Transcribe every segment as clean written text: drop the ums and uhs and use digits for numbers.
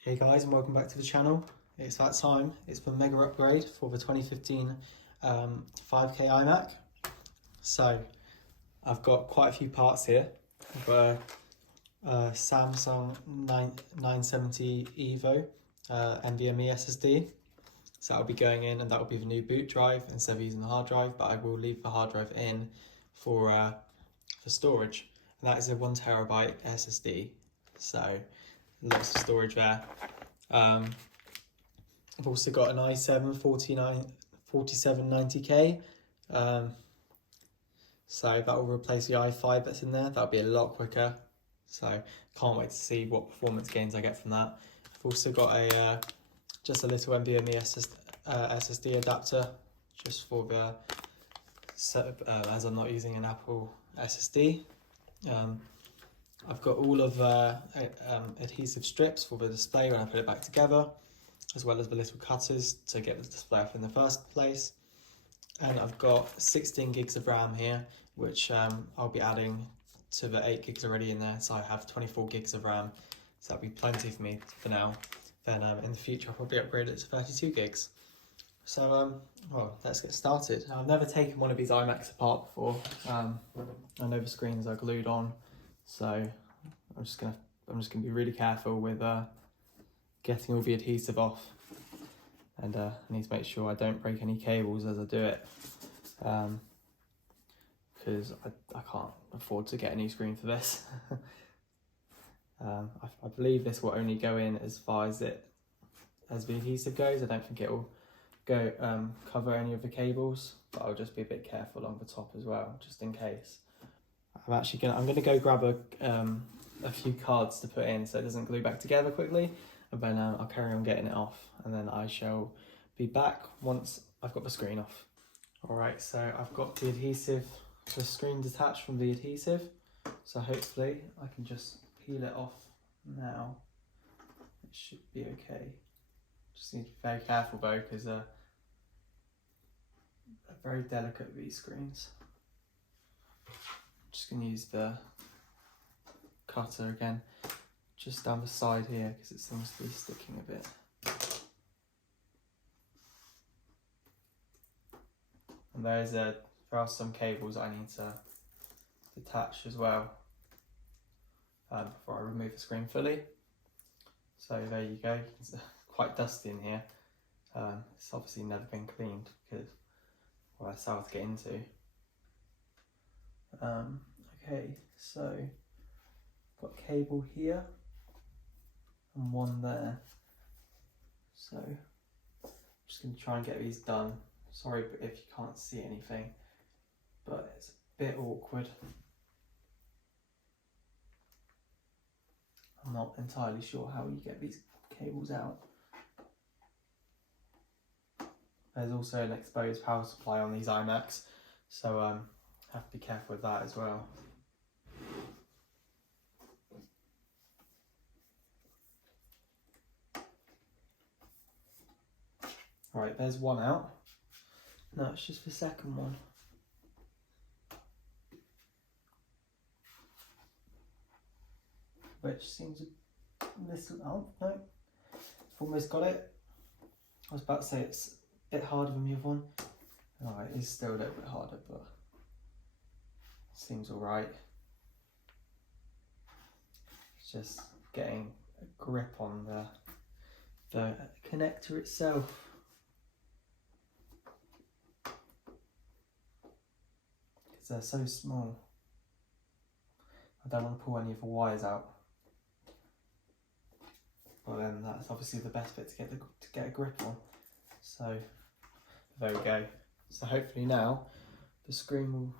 Hey guys, and welcome back to the channel. It's that time. It's the mega upgrade for the 2015 5K iMac. So I've got quite a few parts here. I've got a Samsung 970 Evo NVMe SSD. So that'll be going in, and that will be the new boot drive instead of using the hard drive. But I will leave the hard drive in for storage, and that is a 1 TB SSD. So lots of storage there. I've also got an i7 4790K, so that will replace the i5 that's in there. That'll be a lot quicker, so can't wait to see what performance gains I get from that. I've also got a just a little NVMe SSD adapter, just for the as I'm not using an Apple SSD. I've got all of adhesive strips for the display when I put it back together, as well as the little cutters to get the display off in the first place. And I've got 16 gigs of RAM here, which I'll be adding to the 8 gigs already in there, so I have 24 gigs of RAM, so that'll be plenty for me for now. Then in the future I'll probably upgrade it to 32 gigs. So well, let's get started. I've never taken one of these iMacs apart before. I know the screens are glued on, so I'm just gonna be really careful with getting all the adhesive off, and I need to make sure I don't break any cables as I do it, because I can't afford to get a new screen for this. I believe this will only go in as far as the adhesive goes. I don't think it will go cover any of the cables, but I'll just be a bit careful on the top as well, just in case. I'm gonna go grab a few cards to put in so it doesn't glue back together quickly, and then I'll carry on getting it off, and then I shall be back once I've got the screen off. Alright, so I've got the screen detached from the adhesive, so hopefully I can just peel it off now. It should be okay. Just need to be very careful though, because they're very delicate, these screens. Just going to use the cutter again, just down the side here, because it seems to be sticking a bit. And there are some cables I need to detach as well before I remove the screen fully. So there you go. It's quite dusty in here. It's obviously never been cleaned because, well, that's hard to get into. Okay, so got a cable here and one there. So I'm just going to try and get these done. Sorry if you can't see anything, but it's a bit awkward. I'm not entirely sure how you get these cables out. There's also an exposed power supply on these iMacs, so have to be careful with that as well. Alright, there's one out. No, it's just the second one. Which seems a little, oh no, I've almost got it. I was about to say it's a bit harder than the other one. Alright, it's still a little bit harder, but seems alright. It's just getting a grip on the connector itself. Because they're so small. I don't want to pull any of the wires out. Well, then that's obviously the best bit to get a grip on. So there we go. So hopefully now the screen will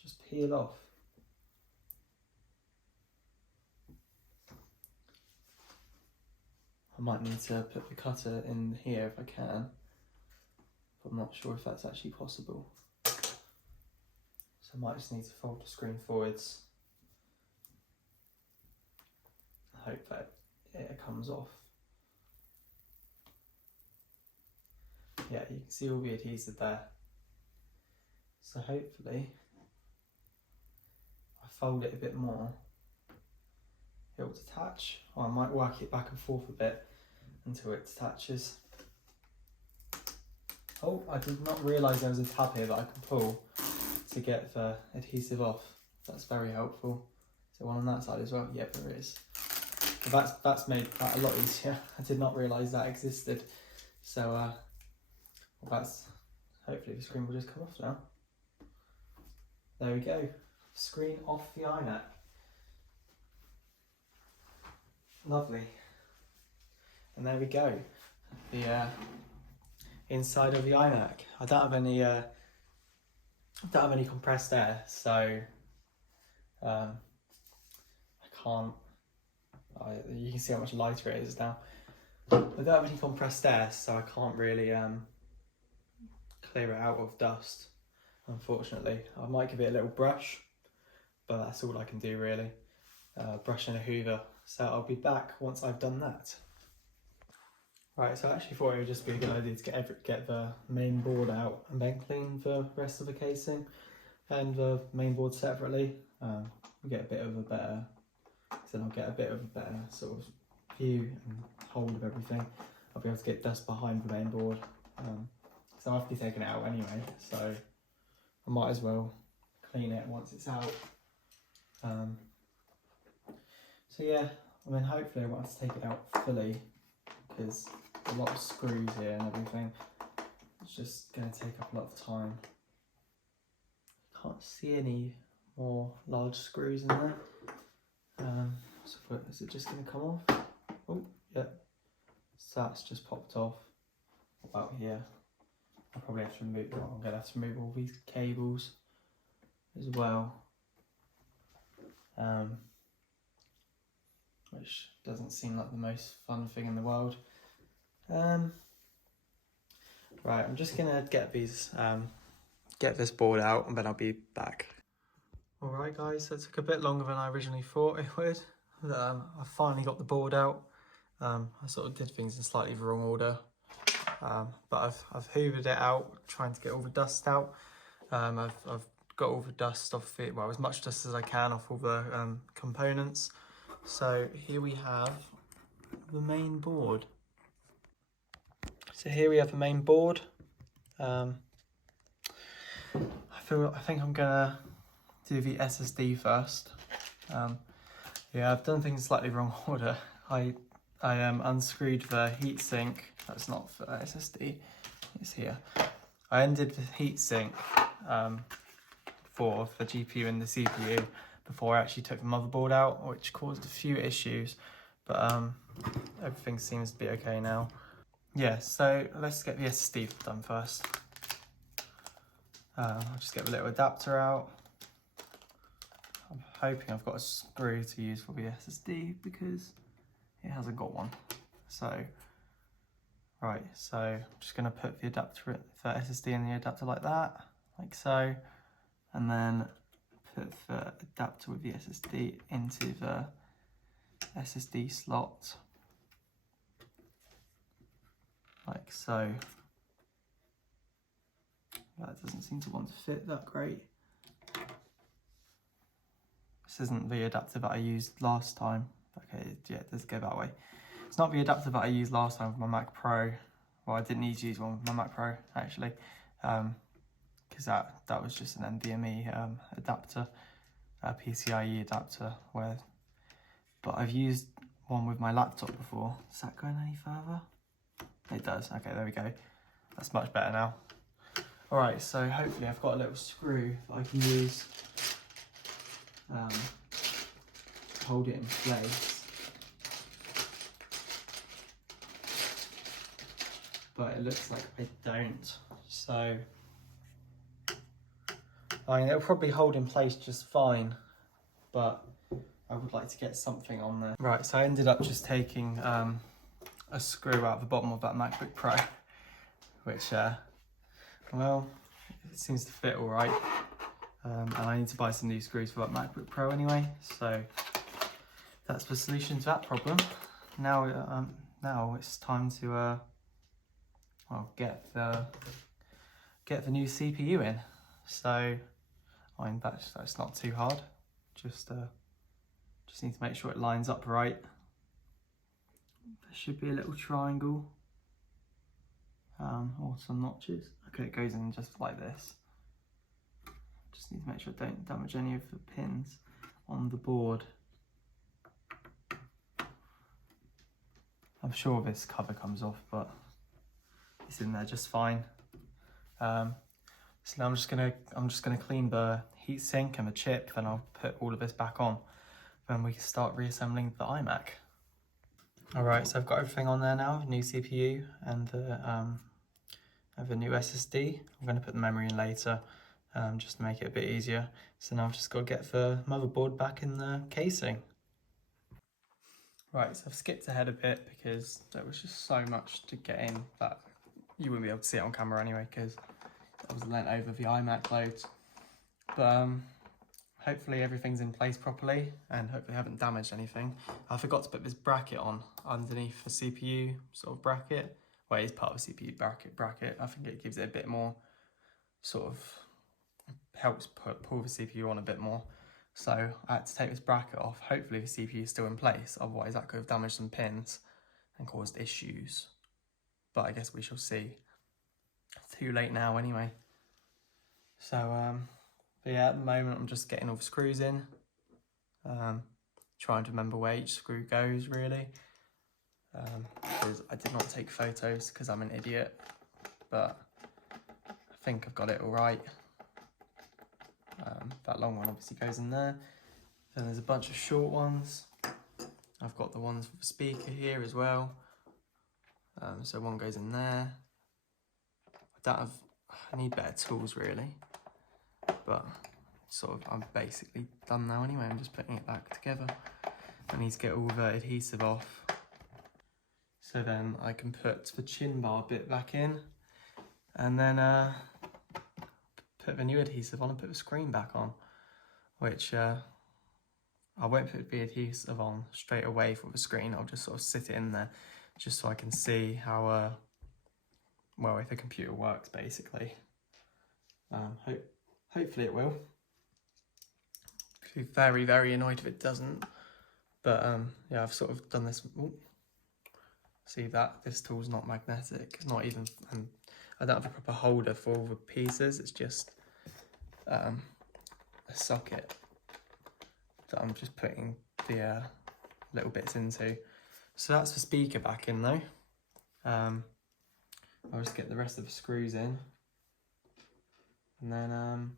just peel off. I might need to put the cutter in here if I can, but I'm not sure if that's actually possible. So I might just need to fold the screen forwards. I hope that it comes off. Yeah, you can see all the adhesive there. So hopefully, if I fold it a bit more, it will detach. Or I might work it back and forth a bit until it detaches. Oh, I did not realise there was a tab here that I can pull to get the adhesive off. That's very helpful. Is there one on that side as well? Yep, there is. But that's made that a lot easier. I did not realise that existed. So hopefully the screen will just come off now. There we go. Screen off the iMac. Lovely. And there we go. The inside of the iMac. I don't have any compressed air, so I can't. You can see how much lighter it is now. I don't have any compressed air, so I can't really clear it out of dust, unfortunately. I might give it a little brush, but that's all I can do really. Brush and a hoover. So I'll be back once I've done that. Right, so I actually thought it would just be a good idea to get the main board out and then clean the rest of the casing and the main board separately. We'll get a bit of a better, so I'll get a bit of a better sort of view and hold of everything. I'll be able to get dust behind the main board. So I'll have to be taking it out anyway, so I might as well clean it once it's out. So yeah, I mean hopefully I won't have to take it out fully because a lot of screws here and everything. It's just going to take up a lot of time. Can't see any more large screws in there. So is it just going to come off? Oh, yep. So that's just popped off about here. I'll probably have to remove, I'm going to have to remove all these cables as well. Which doesn't seem like the most fun thing in the world. Right, I'm just gonna get these, get this board out, and then I'll be back. All right, guys, that took a bit longer than I originally thought it would. I finally got the board out. I sort of did things in slightly the wrong order, but I've hoovered it out, trying to get all the dust out. I've got all the dust off it, well, as much dust as I can off all the components. So here we have the main board. So here we have the main board. I think I'm gonna do the SSD first. Yeah, I've done things slightly wrong order. I unscrewed the heatsink. That's not for SSD. It's here. I undid the heatsink for the GPU and the CPU before I actually took the motherboard out, which caused a few issues. But everything seems to be okay now. Yeah, so let's get the SSD done first. I'll just get the little adapter out. I'm hoping I've got a screw to use for the SSD because it hasn't got one. So, right, so I'm just gonna put the adapter for SSD in the adapter like that, like so, and then put the adapter with the SSD into the SSD slot, like so. That doesn't seem to want to fit that great. This isn't the adapter that I used last time. Okay, yeah, it does go that way. It's not the adapter that I used last time with my Mac Pro. Well, I didn't need to use one with my Mac Pro, actually, because that was just an NVMe adapter, a PCIe adapter. But I've used one with my laptop before. Does that go any further? It does. Okay, there we go. That's much better now. All right, so hopefully I've got a little screw that I can use to hold it in place. But it looks like I don't. So, I mean, it'll probably hold in place just fine, but I would like to get something on there. Right, so I ended up just taking a screw out of the bottom of that MacBook Pro, which, well, it seems to fit all right. And I need to buy some new screws for that MacBook Pro anyway, so that's the solution to that problem. Now, now it's time to well, get the new CPU in. So, I mean, that's not too hard. Just Just need to make sure it lines up right. There should be a little triangle or some notches. Okay, it goes in just like this. Just need to make sure I don't damage any of the pins on the board. I'm sure this cover comes off, but it's in there just fine. So now I'm just gonna clean the heatsink and the chip, then I'll put all of this back on. Then we can start reassembling the iMac. Alright, so I've got everything on there now, new CPU and the new SSD. I'm going to put the memory in later, just to make it a bit easier. So now I've just got to get the motherboard back in the casing. Right, so I've skipped ahead a bit because there was just so much to get in that you wouldn't be able to see it on camera anyway, because I was leant over the iMac loads. But hopefully everything's in place properly and hopefully I haven't damaged anything. I forgot to put this bracket on underneath the CPU sort of bracket. Well, it is part of the CPU bracket. I think it gives it a bit more, sort of helps pull the CPU on a bit more. So I had to take this bracket off. Hopefully the CPU is still in place, otherwise that could have damaged some pins and caused issues. But I guess we shall see. It's too late now anyway. So but yeah, at the moment I'm just getting all the screws in, trying to remember where each screw goes really, because I did not take photos because I'm an idiot, but I think I've got it all right. That long one obviously goes in there. Then there's a bunch of short ones. I've got the ones for the speaker here as well. So one goes in there. I need better tools really, but sort of I'm basically done now anyway. I'm just putting it back together. I need to get all the adhesive off, so then I can put the chin bar bit back in, and then put the new adhesive on and put the screen back on, which I won't put the adhesive on straight away for the screen. I'll just sort of sit it in there just so I can see how well, if the computer works basically. Hopefully it will. Be very, very annoyed if it doesn't. But yeah, I've sort of done this. Ooh. See that? This tool's not magnetic. Not even. I don't have a proper holder for all the pieces. It's just a socket that I'm just putting the little bits into. So that's the speaker back in though. I'll just get the rest of the screws in, and then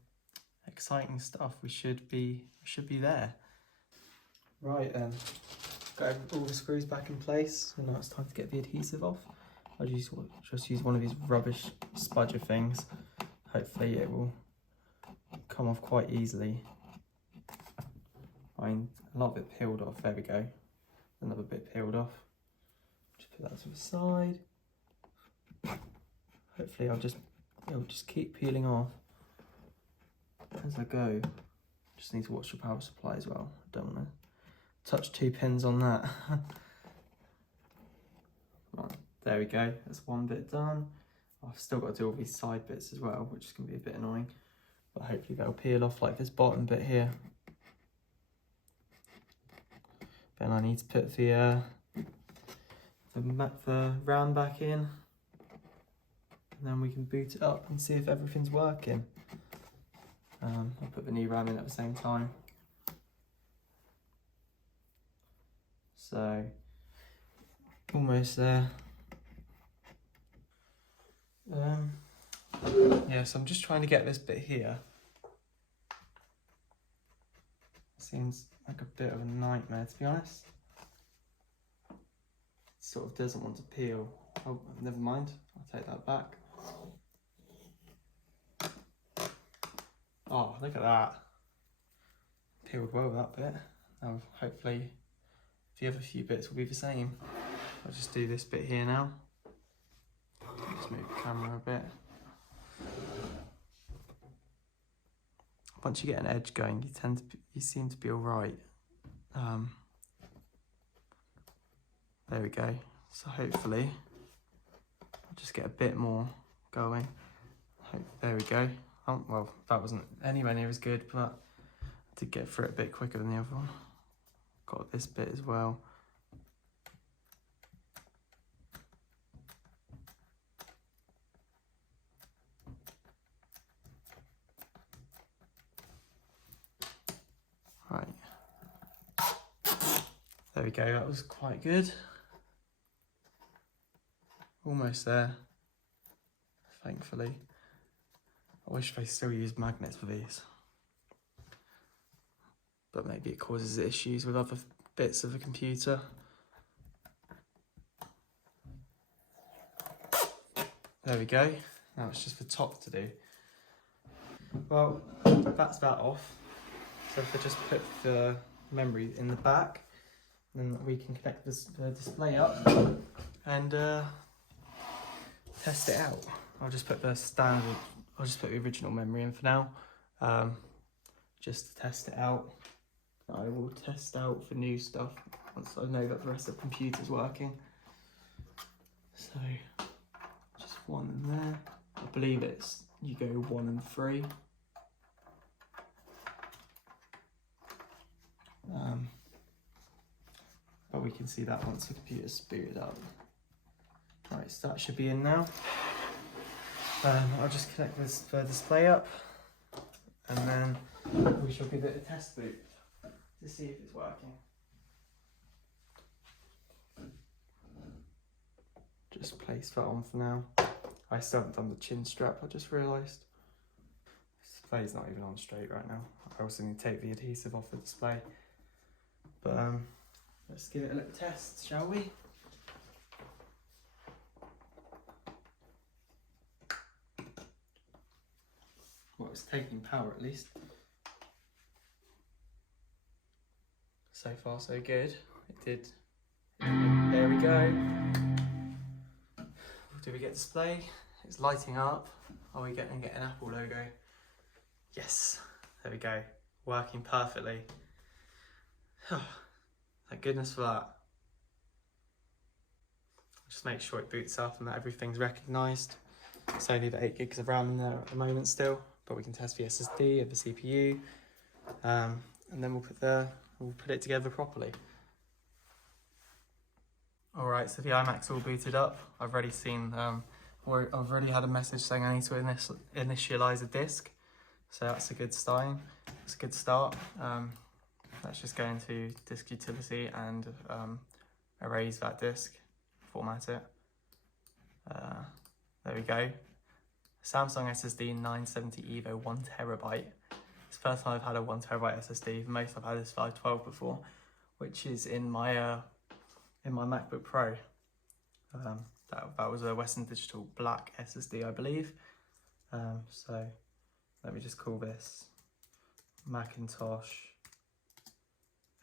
exciting stuff. We should be there. Right then, got all the screws back in place, and now it's time to get the adhesive off. I'll just use one of these rubbish spudger things. Hopefully it will come off quite easily. I mean, a lot of it peeled off. There we go. Another bit peeled off. Just put that to the side. Hopefully it'll just keep peeling off as I go. Just need to watch the power supply as well. I don't want to touch two pins on that. Right, there we go. That's one bit done. I've still got to do all these side bits as well, which is going to be a bit annoying. But hopefully they'll peel off like this bottom bit here. Then I need to put the RAM back in. And then we can boot it up and see if everything's working. I'll put the new RAM in at the same time. So, almost there. Yeah, so I'm just trying to get this bit here. Seems like a bit of a nightmare, to be honest. It sort of doesn't want to peel. Oh, never mind, I'll take that back. Oh, look at that. Peeled well, that bit. Now, hopefully, the other few bits will be the same. I'll just do this bit here now. Just move the camera a bit. Once you get an edge going, you seem to be all right. There we go. So hopefully, I'll just get a bit more going. There we go. Oh, well, that wasn't anywhere near as good, but I did get through it a bit quicker than the other one. got this bit as well. Right. There we go, that was quite good. Almost there, thankfully. I wish they still use magnets for these. But maybe it causes issues with other bits of the computer. There we go. Now it's just the top to do. Well, that's that off. So if I just put the memory in the back, then we can connect the display up and test it out. I'll just put the original memory in for now, just to test it out. I will test out for new stuff once I know that the rest of the computer's working. So, just one in there. I believe you go 1 and 3. But we can see that once the computer's booted up. Right, so that should be in now. I'll just connect the display up, and then we shall give it a test boot to see if it's working. Just place that on for now. I still haven't done the chin strap, I just realised. This display's not even on straight right now. I also need to take the adhesive off the display. But let's give it a little test, shall we? Well, it's taking power at least. So far so good. It did. There we go. Do we get display? It's lighting up. Are we getting an Apple logo? Yes. There we go. Working perfectly. Thank goodness for that. Just make sure it boots up and that everything's recognised. It's only the 8 gigs of RAM in there at the moment still, but we can test the SSD and the CPU, and then we'll put it together properly. Alright, so the iMac's all booted up. I've already seen, I've already had a message saying I need to initialize a disk, so that's a good sign. It's a good start. Let's just go into disk utility and erase that disk, format it. There we go. Samsung SSD 970 EVO 1TB. It's the first time I've had a 1TB SSD. The most I've had is 512 before, which is in my MacBook Pro. That was a Western Digital black SSD, I believe. So let me just call this Macintosh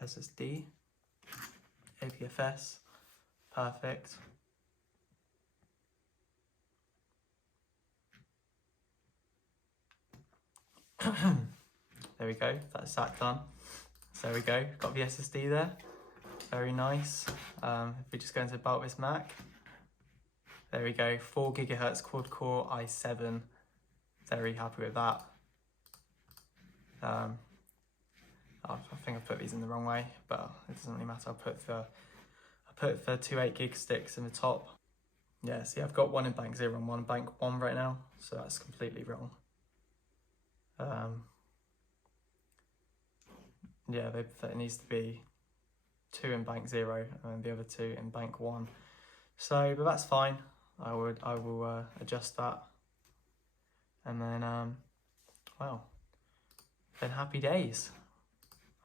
SSD, APFS, perfect. There we go, that's that done. So there we go, got the SSD there, very nice. If we just go into about this Mac, there we go, 4 GHz quad core i7, very happy with that. I think I've put these in the wrong way, but it doesn't really matter. I put the 2 8GB sticks in the top. Yeah, see, I've got one in bank 0 and one in bank 1 right now, so that's completely wrong. Yeah, there needs to be 2 in bank 0 and the other 2 in bank 1. So, but that's fine. I will adjust that, and then well, then happy days.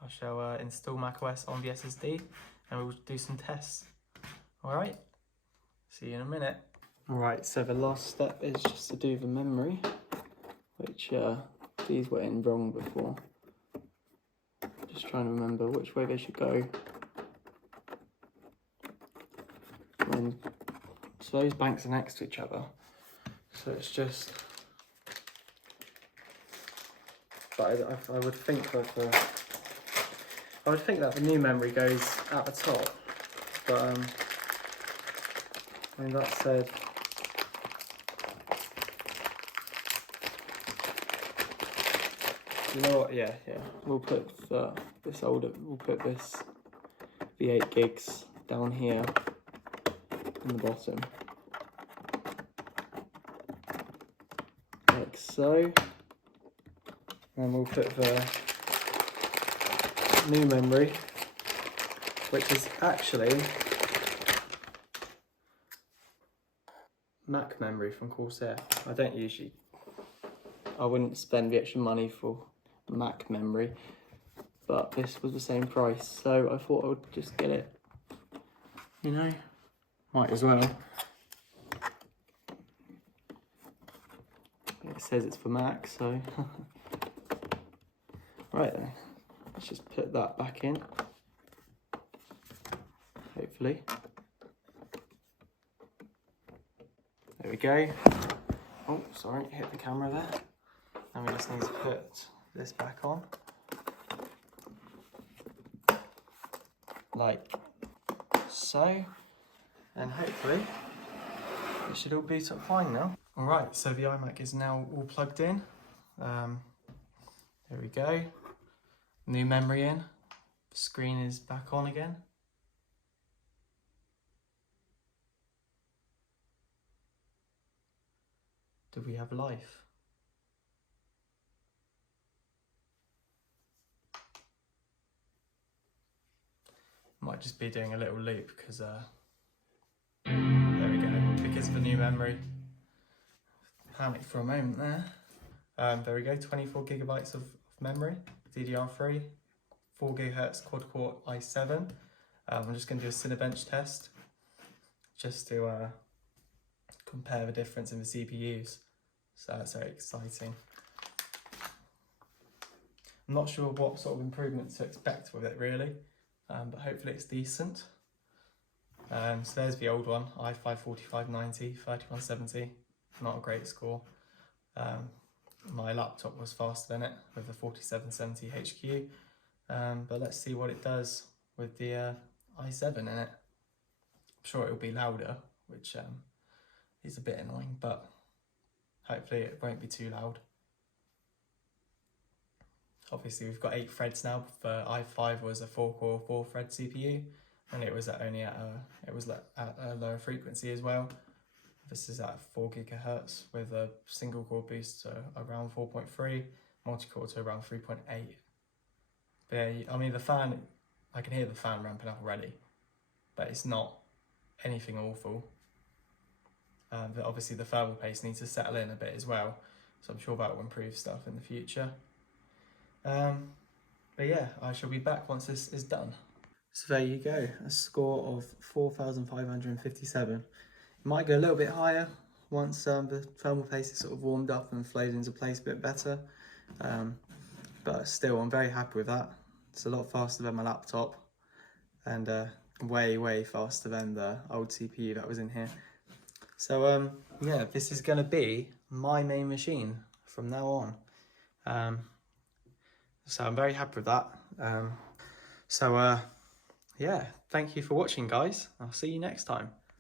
I shall install macOS on the SSD and we'll do some tests. Alright, see you in a minute. Alright, so the last step is just to do the memory, which these were in wrong before. Just trying to remember which way they should go. So those banks are next to each other, so it's just, but I would think that the new memory goes at the top, but I mean, that said, you know what? Yeah. We'll put this the 8 gigs down here on the bottom, like so. And we'll put the new memory, which is actually Mac memory from Corsair. I wouldn't spend the extra money for Mac memory, but this was the same price, so I thought I would just get it, you know, might as well. It says it's for Mac, so. Right then, let's just put that back in, hopefully. There we go. Oh, sorry, hit the camera there. And we just need to put this back on. Like so. And hopefully it should all boot up fine now. Alright, so the iMac is now all plugged in. There we go. New memory in. The screen is back on again. Do we have life? Might just be doing a little loop because there we go, because of the new memory. Panicked for a moment there. There we go, 24 gigabytes of memory, DDR3, 4 gigahertz quad-core i7. I'm just going to do a Cinebench test just to compare the difference in the CPUs. So that's very exciting. I'm not sure what sort of improvements to expect with it really, but hopefully it's decent. So there's the old one, i5 4590, 3170, not a great score. My laptop was faster than it with the 4770 HQ, but let's see what it does with the i7 in it. I'm sure it'll be louder, which is a bit annoying, but hopefully it won't be too loud. Obviously we've got 8 threads now. The i5 was a 4-core 4-thread CPU, and it was only at a lower frequency as well. This is at 4 gigahertz with a single core boost to around 4.3, multi-core to around 3.8. But yeah, I mean the fan, I can hear the fan ramping up already, but it's not anything awful. But obviously the thermal paste needs to settle in a bit as well, so I'm sure that will improve stuff in the future. But yeah, I shall be back once this is done. So there you go, a score of 4,557. It might go a little bit higher once the thermal paste is sort of warmed up and flowed into place a bit better. But still, I'm very happy with that. It's a lot faster than my laptop, and way faster than the old CPU that was in here. So yeah, this is going to be my main machine from now on. So I'm very happy with that. Yeah, thank you for watching, guys. I'll see you next time.